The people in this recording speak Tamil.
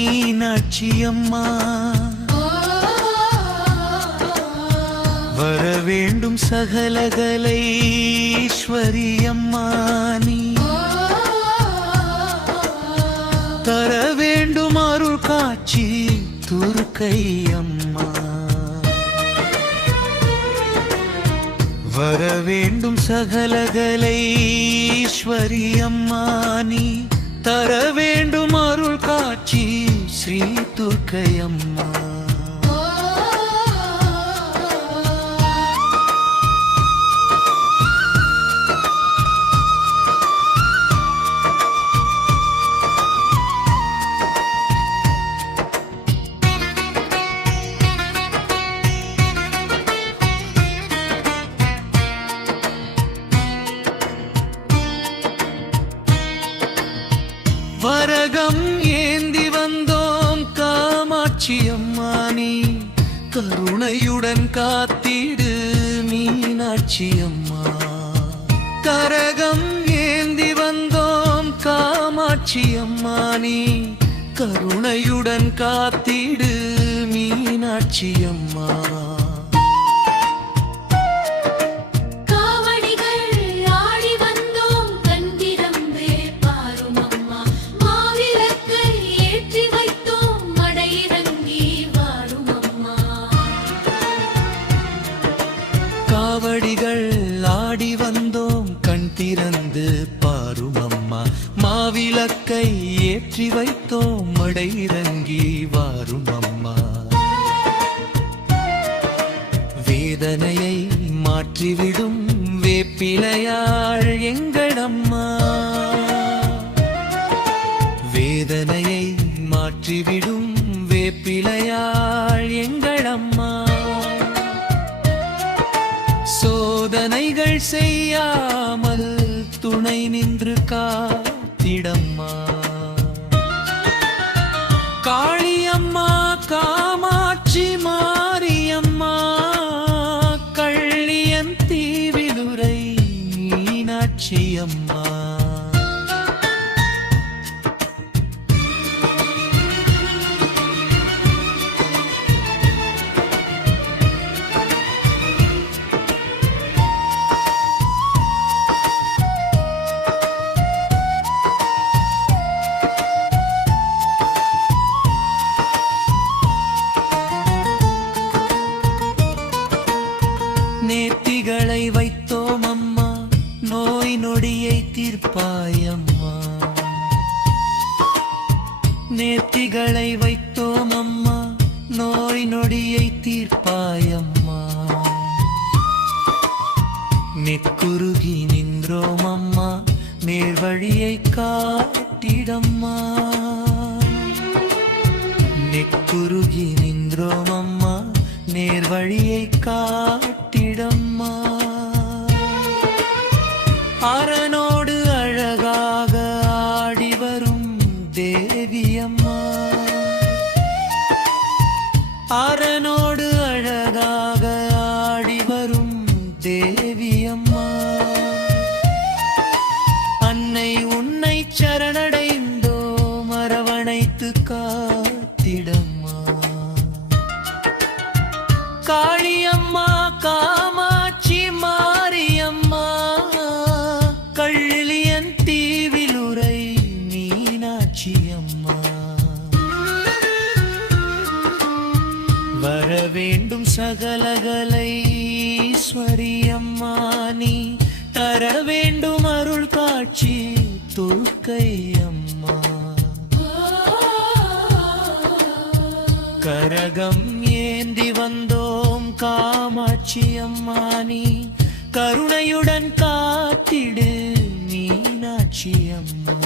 மீனாட்சி அம்மா வர வேண்டும் சகலகலை ஈஸ்வரி அம்மா நீ தர வேண்டும் அருள் காட்சி துர்க்கை அம்மா வர வேண்டும் சகலகலை ஈஸ்வரி அம்மா நீ தர வேண்டும் அருள் காட்சி ஸ்ரீ துர்க்கை அம்மா வரகம் ஏந்தி வந்தோம் காமாட்சி அம்மா நீ கருணையுடன் காத்திடு மீனாட்சி அம்மா கரகம் ஏந்தி வந்தோம் காமாட்சி அம்மா நீ கருணையுடன் காத்திடு மீனாட்சி அம்மா காவடிகள் ஆடி வந்தோம் கண் திறந்து பாரும் அம்மா மாவிளக்கை ஏற்றி வைத்தோம் மடை இறங்கி வாரும் அம்மா வேதனையை மாற்றிவிடும் வேப்பிலையாள் எங்களம்மா வேதனையை மாற்றிவிடும் வேப்பிலையாள் எங்களம்மா சோதனைகள் செய்யாமல் துணை நின்று காத்திடம்மா காளியம்மா காமாட்சி மாரியம்மா கள்ளியன் தீவிலுரை மீனாட்சி அம்மா நேர்த்திகளை வைத்தோம் அம்மா நோய் நொடியை தீர்ப்பாயம்மா நேர்த்திகளை வைத்தோம் அம்மா நோய் நொடியை தீர்ப்பாயம்மா நெக்குருகி நின்றோம் அம்மா நேர்வழியை காட்டிடம்மா நெக்குருகி நின்றோம் அம்மா நேர்வழியை காட்டிடம்மா அரணோடு அழகாக ஆடி வரும் தேவியம்மா அரணோடு அழகாக ஆடி வரும் தேவியம்மா அன்னை உன்னை சரணடைந்தோம் அரவணைத்து காத்திடம்மா காளியம்மா காமாட்சி மாரியம்மா கள்ளியன் தீவிலுரை மீனாட்சி அம்மா வர வேண்டும் சகலகலை ஈஸ்வரி அம்மா நீ தர வேண்டும் அருள் காட்சி துர்க்கை அம்மா கரகம் ஏந்தி வந்தோம் காமாட்சி அம்மா நீ கருணையுடன் காத்திடு மீனாட்சி அம்மா